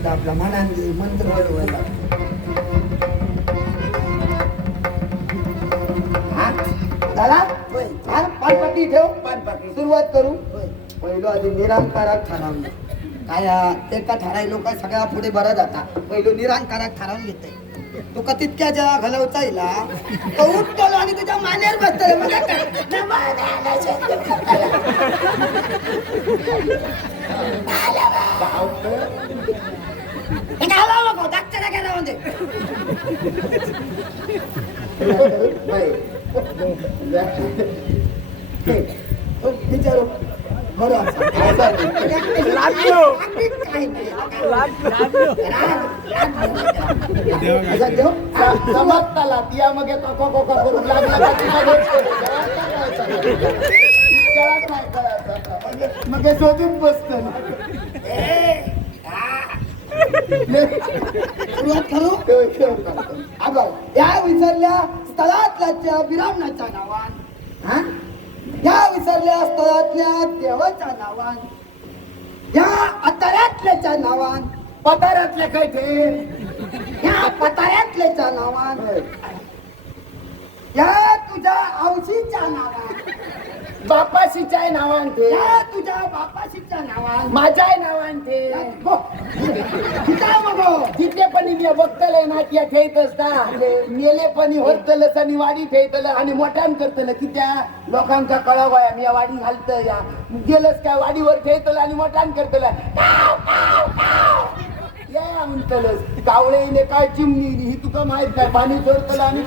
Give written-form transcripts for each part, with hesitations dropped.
सुद्धा आपला मनाने मंत्र बोलवायला. झाला पानपट्टी ठेव. पानपट्टी सुरुवात करू. पहिलं आधी निरंकारात ठरवलं काय एका ठराई लोक सगळ्या पुढे बरं जाता. पहिलं निरंकारात ठरवून घेते तू का तितक्या जेव्हा घालवचा येला तो उठतो आणि तुझ्या मानेर बसतोय विचारू समजताला तिया मग करून लागला मग शोधून बसत. सुरुवात करू. अगं या विसरल्या स्थळातल्या विरामनाच्या नावान या विसरल्या स्थळातल्या देवाच्या नावान या अताऱ्यातल्याच्या नावान पतारातले काय ते या पताऱ्यातल्याच्या नावान या तुझ्या आवशीच्या नावान बापाशीच्या नावान ते या तुझ्या बापाशीच्या नावान माझ्या नावान ते तिथे पण मी बघतलंय ना त्या ठेवत असता मेले पण होतल सनी वाडी ठेवतल आणि मोठ्यान करतल की त्या लोकांचा कळावाया मी वाडी घालत या गेलच काय वाडीवर ठेवतल आणि मोठ्यान करतल या म्हणतलस कावळे काय चिमणी ही तुका माहित काय पाणी सोडतल आणि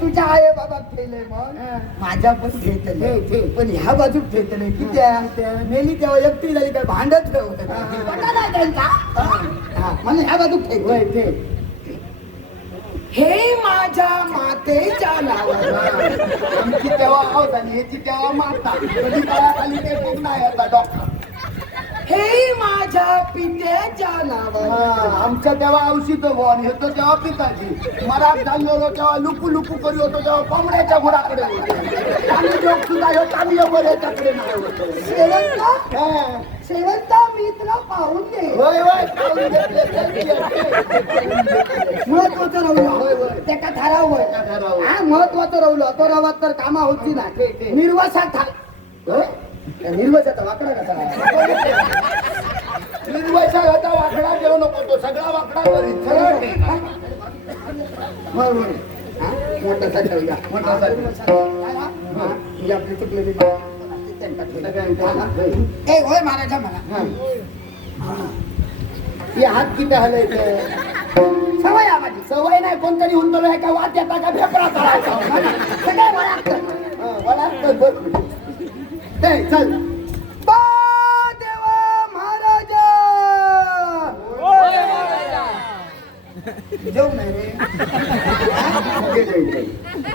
तुझ्या आई बाबा खेळले मग माझ्या पण घेतले पण ह्या बाजूक घेतले की त्या मेली तेव्हा एकटी झाली काय भांडत ठेवत म्हणून ह्या बाजूक ठेवते. हे माझ्या मातेच्या नावावर आमची तेव्हा आहोत आणि ह्याची तेव्हा माता कधी काळाखाली ते खूप नाही आता डॉक्टर. हे माझ्या पित्याच्या नावावर आमच्या तेव्हा औषध हो आणि होतो तेव्हा पिताची मराठ झालो तेव्हा लुकू लुकू करी होतो तेव्हा कोंबड्याच्या घोडाकडे आम्ही जोक सुद्धा होत आम्ही त्याच्याकडे नाही होतो. शेवंता मी तुला पाहून दे. होय होय महत्वाचं राहूया ते का ठराव महत्वाचं राहुलं तो रवात तर कामा होती ना निर्वसात निर्वसाचा वाकडा कसा निर्वसा होता वाकडा देऊ नको तो सगळा वाकडा करी मोठा ठेवूया मोठा आपली चुकलेली होय महाराजा मला हात किती हलायचे सवय माझी सवय नाही कोणतरी हुंदलो आहे का वाद येता का भेपरा करायचा सगळे वळात चल देवा महाराजा जेवू नाही रे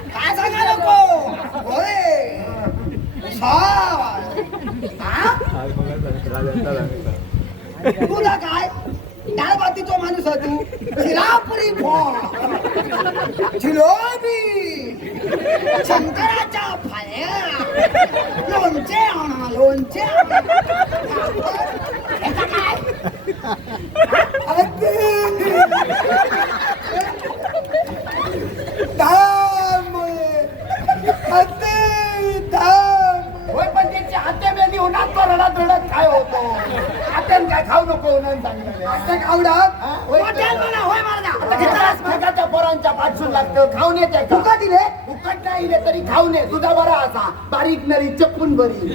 काय सांगा नको होय तुला काय डाळ बातीचा माणूस आहे तू शिरापुरी जिलोबी शंकराच्या फाया लोणचे आणा लोणचे होय पण त्याची हाते बेली होणार तो रडत रडत काय होतो हात्यान काय खाऊ नको म्हणून सांगितलं आवडा पोरांच्या पाठसून लागतं खाऊन येते तुका दिले फुकट नाही दिले तरी खाऊन ये तुझा बरा असा बारीक नरी चपून बरी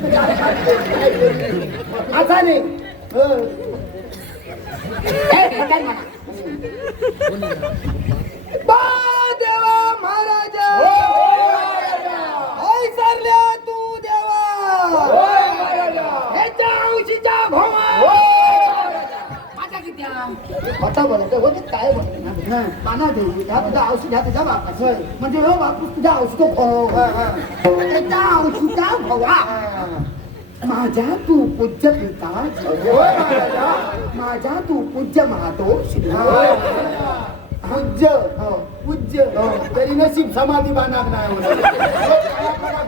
असा नाही देवा महाराजा सरल्या तू देवा ह्याच्या औशीच्या भोवा माझ्या किती होता बोलायचं होते काय बोलते माना देवी ह्या तुझ्या औषध ह्या तुझ्या बापाच म्हणजे हो बापूस तुझ्या औषध त्याच्या औषधा भोवा माझ्या तू पूज्य पिता माझ्या तू पूज्य महातो श्री पूज्य पूज्य तरी नशीब समाधी बांधणार नाही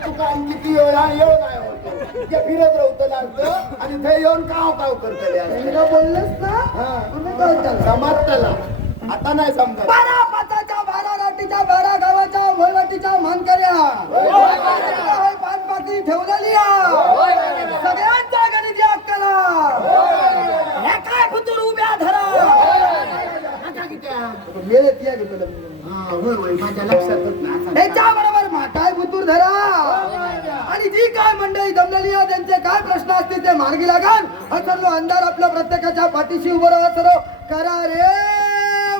तुका किती वेळा येऊ नाही करतो ते फिरत राहतं लागतं आणि ते येऊन काव काव करतले तुला बोललंस ना तुम्ही कळतं समाजताला आता नाही समजा बारा पाताच्या बारा राटीच्या बारा गावाच्या वळवटीच्या मानकऱ्या पानपाती ठेवलेली सगळ्यांच्या गणिती अक्कला हे काय फुतूर उभ्या धरा माझ्या लक्षातच त्याच्या बरोबर माटाय फुतूर धरा आणि जी काय मंडळी जमलेली आहे त्यांचे काय प्रश्न असतील ते मार्गी लागाल हा सर्व अंधार आपल्या प्रत्येकाच्या पाठीशी उभं राहा सर्व करा रे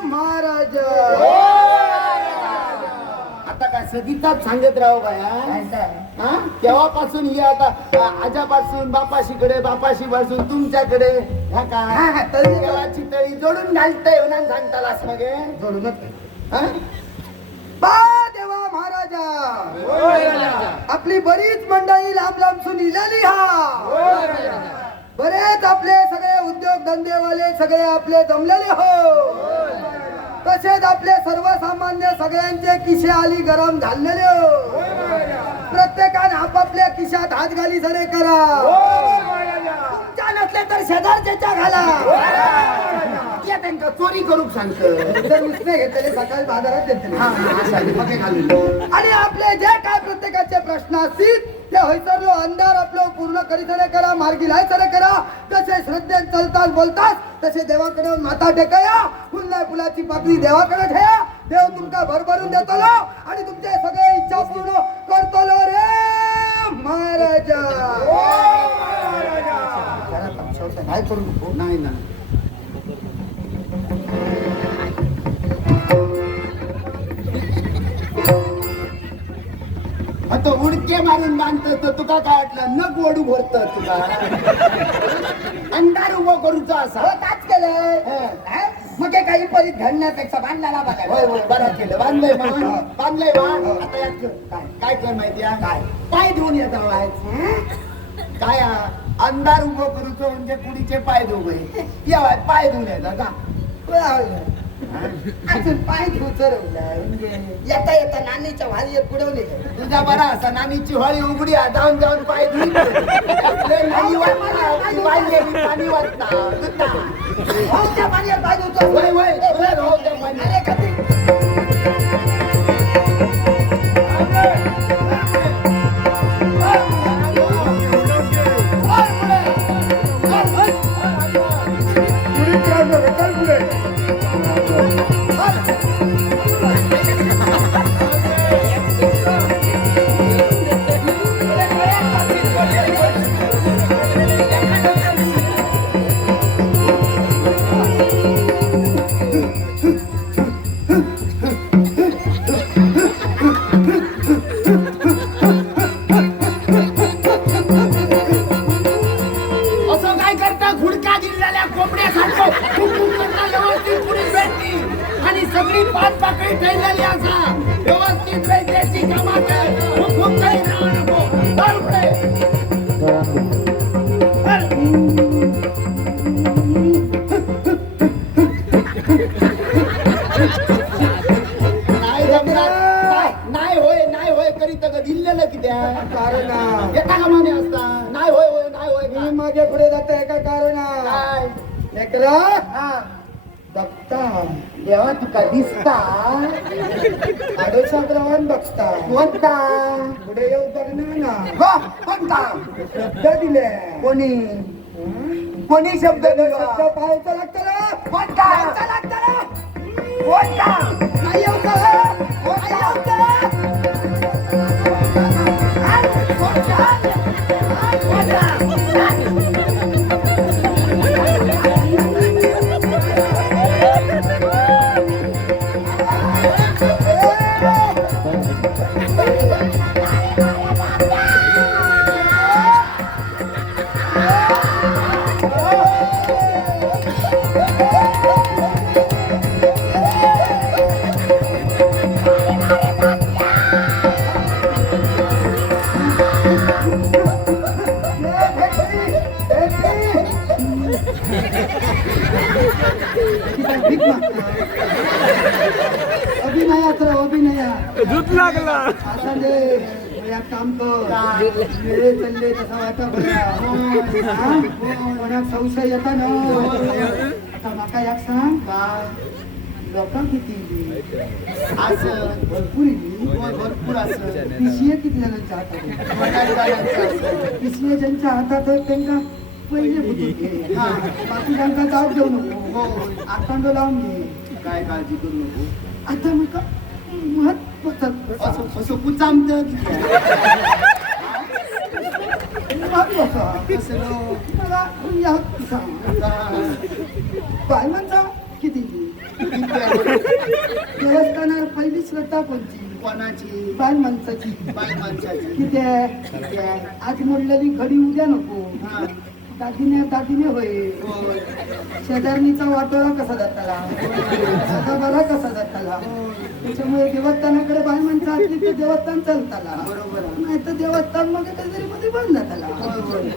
महाराज आता काय सगळीचाच सांगत राहू बाया तेव्हापासून ये आता आजापासून बापाशीकडे बापाशी पासून तुमच्याकडे ह्या का देवाची तळी जोडून घालतंय म्हणून सांगतालास मग जोडूनच बा देवा महाराजा आपली बरीच मंडळी लांब लांबसून इलेली बरेच आपले सगळे उद्योग धंदेवाले सगळे आपले जमलेले हो तसेच आपले सर्वसामान्य सगळ्यांचे खिसे आली गरम झालेले हो प्रत्येकाने आपापल्या खिशात हात घाली सरे करा तुमच्या नसले तर शेजारच्या घाला त्यांना चोरी करू सांगत घेतले सकाळी बाजारात घेतले आणि आपले जे काय प्रत्येकाचे प्रश्न असतील ते हैसरलो अंधार आपलं पूर्ण करीतने करा मार्गी लायसरे करा तसे श्रद्धेत चलताच बोलताच तसे देवाकडे माथा टेकया पुन्हा फुलाची पाकळी देवाकडे ठेया देव तुमका भरभरून देतो आणि तुमचे सगळे इच्छा पूर्ण करतो रे महाराजा काय करू नको नाही ना आता उडके मारून बांधत तर तुका काय वाटलं नग ओढू भरत तुका अंधार उभं करूचा असा काच केलं मग हे काही परीत घडण्यापेक्षा बांधलेला होय होय बरं केलं बांधलंय बांधलंय आता यात काय कर माहिती काय पाय धुवून येत काय अंधार उभं करूचो म्हणजे कुडीचे पाय धुवे या पाय धुवून येतात का अजून पाय येता येता नानीच्या वाली पुढवली तुझा बरा असा नानीची हळी उघडी जाऊन जाऊन पाय धुई पाणी वाचता पाण्यात पाय धुतो अरे कधी आणि सगळी पाच पाकळी ठेवलेली असा व्यवस्थित वैद्याची कामात खूप काही राहू नको नाही जमणार नाही होय नाही होय करीत दिलेलं कित्या कारण एका कामाने असता नाही होय होय नाही होय मी माझ्या पुढे जाते एका कारण काय लेकरा बघता देवा तुका दिसता आडोशाप्रमाण बघता कोणता पुढे येऊ बघणार ना हो कोणता शब्द दिले कोणी कोणी शब्द दिला शब्द पाहायचा लागतं ना कोणता पाहायचा लागतं ना कोणता नाही येऊ का नाही येऊ का अभिनयात अभिनया दूध लागला आता दे एक काम कर काय? वेळे चालले तसा वाटा बघा कोणाक संशय येता ना आता माका एक सांग काय लोक किती असं भरपूर येईल भरपूर असं पिशीए किती जणांच्या हातात पिशीए ज्यांच्या हातात आहेत त्यांना पहिले बुतून घे हा. बाकी त्यांना जाऊ देऊ नको हो आकांड लावून घे काय काळजी करू नको आता मग महत्वाचं असं असं कुचामत कसं मला या सांग बायमांचा किती देवस्थानात पहिली श्रद्धा कोणती कोणाची बाय माणसाची बाय माणसाची किती आहे? आज मोडलेली घडी उद्या नको हा. दागिने होय होय. शेजारणीचा वाटोळा कसा जाताला सदा बरा कसा जाताला त्याच्यामुळे देवस्थानाकडे बाय माणसं असली तर देवस्थान चालताला बरोबर आहे. नाही तर देवस्थान मध्ये काहीतरी मध्ये बंद जाताला होय.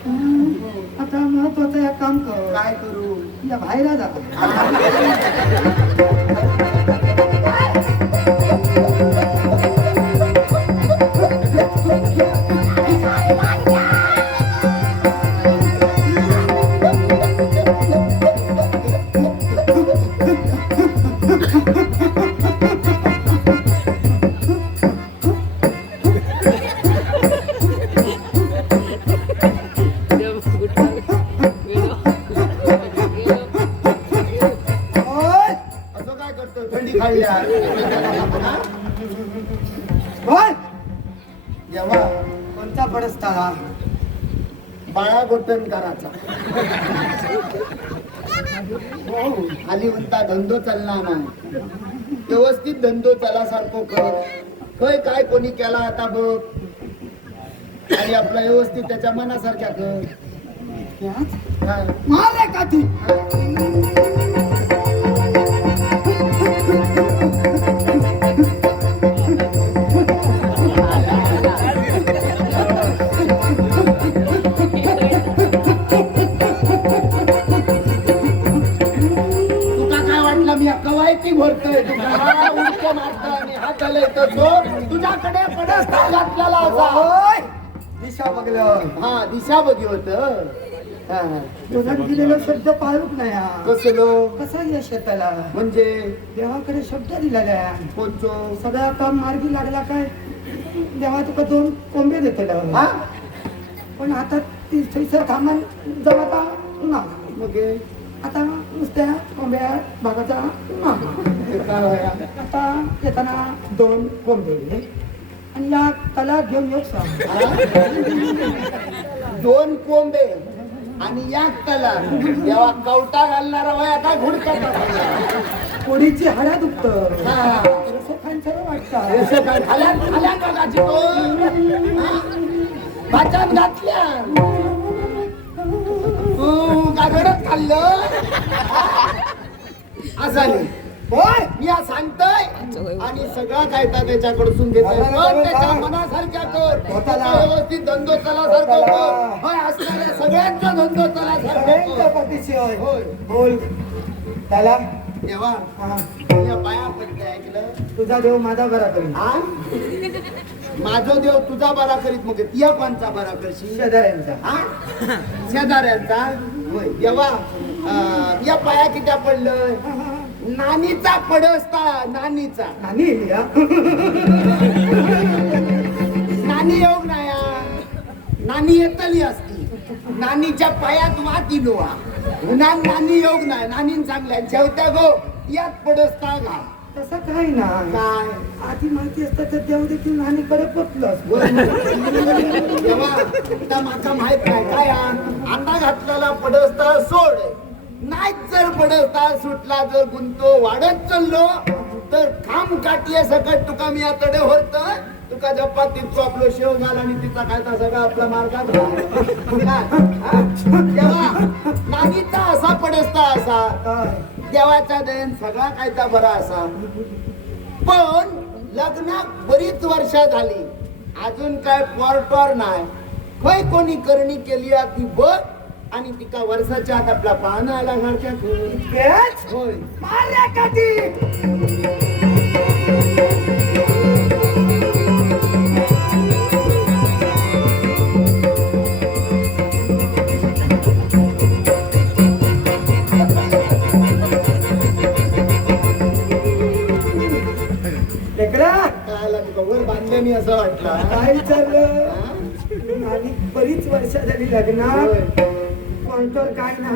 आता महत्वाचं एक काम कर काय करू या बाहेर जा असं काय करतो थंडी खाली यार हा? बोल जेव्हा कोणता पडस्ता बाळा गोटणकराचा खाली म्हणता धंदो चालणार नाही व्यवस्थित धंदो चालासारखो कर खय काय कोणी केला आता बघ आणि आपला व्यवस्थित त्याच्या मनासारख्या कर हा. मारे का तू तुका काय वाटलं मी कवायती भरतोय तुका उडके मारतोय आणि हाताला येतो तो तुझ्याकडे पडस्ता घातलेला असा होय दिशा बघलं हा दिशा बघी होत तुझ्यात दिलेला शब्द पाळूक नाही हा. कसलो कसा यश येताला म्हणजे देवाकडे शब्द दिलेला आहे. कोणचो सगळा काम मार्गी लागला काय देवा तुका 2 कोंबे देते हा पण आता ती थैसर थांबण जमता ना मग आता नुसत्या कोंब्या भागाचा ना ते काय होया? आता येताना 2 कोंबे आणि या तला घेऊन येऊ सांग हा? 2 कोंबे आणि याक तला तेव्हा कवटा घालणारा वया काय घुडका कोडीची हाडा दुखत हा. वाटतं खाल्या कागाची भाच्यात घातल्या तू गागडच खाल्लं असं होय मी या सांगतोय आणि सगळं काय त्याच्याकडून घेतोय पण त्याच्या मनासारख्या कर होताला. व्यवस्थित धंदो चलासारखं कर होय असणाऱ्या सगळ्यांचा धंदो चलासारखं सगळ्यांच्या कर. पाठीशी होय होय बोल त्याला तेव्हा हा, या पाया पडते ऐकलं तुझा देव माझा बरा करेल हा माझो देव तुझा बरा करीत मग तिया कोणचा बरा करशील शेजाऱ्यांचा हा शेजाऱ्यांचा होय तेव्हा या पाया कित्या पडलं नानीचा पडसता नानीचा नानी येते का? नानी योग नाही हा. नानी येतली असती नानीच्या पायात वात इलो हा नानी योग नाही नानीन चांगल्या जेवत्या गो यात पडसता घा तसं काय ना काय आधी माहिती असतं तर देव देखील नानीकडे पटलं तेव्हा आता माका माहित नाही काय हा? अंडा घातलेला पडसता सोड नाहीच जर पडसता सुटला जर गुंतो वाढत चाललो तर खाम काटिये सकट तुका मी आतडे होत तुका जप्पा तितको आपलो शेव घाल आणि तिचा खायचा सगळा आपला मार्गात तेव्हा नानीचा असा पडसता असा काय? देवाचा दयन सगळा कायदा बरा असा पण लग्नाक बरीच वर्ष झाली अजून काय पोरटोर नाही खय कोणी करणी केली आहे ती बघ आणि तिका वर्षाच्या आत आपला पाहणं आला सारख्या तेच? होय मारे काठी वर्ष झाली लग्न कोणतं काय ना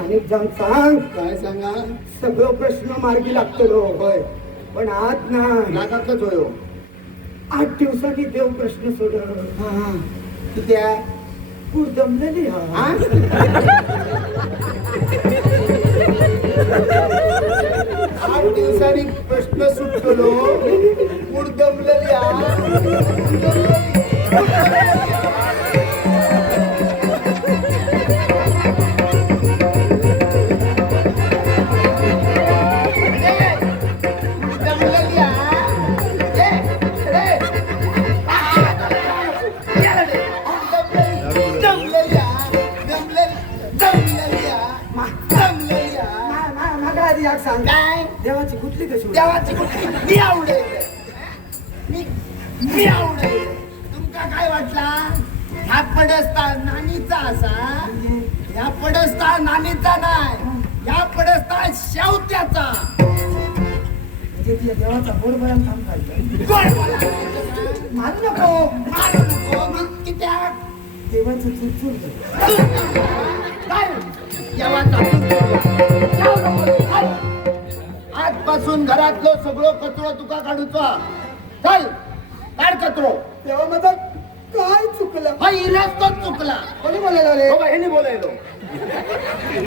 आणि जाऊन सांग काय सांगा सगळं प्रश्न मार्गी लागतो होय पण आज ना नाकातच होय 8 दिवसांनी देव प्रश्न सोडव किती आहे पूर जमलेली हा? 8 दिवसांनी प्रश्न सुटलो मूड दमलेली सांग काय देवाची कुठली कशी देवाची कुठली मी आवडेल मी आवडेल तुमका काय वाटला ह्या पडस्ता नानीचा असा ह्या पडस्ता नानीचा नाही ह्या पडस्ता शेवत्याचा देवाचा गोड बयान काम काढलं गोड बोला. मारू नको मारू नको मग कित्या देवाचं चुरचुर काय देवाचा जाऊ नको. काय? आजपासून घरातलं सगळं कचरो तुका काढूचा चल काढ कचरो तेव्हा माझा काय चुकलं हा इलाज तोच चुकला कोणी बोलायला रे ह्याने बोलायलो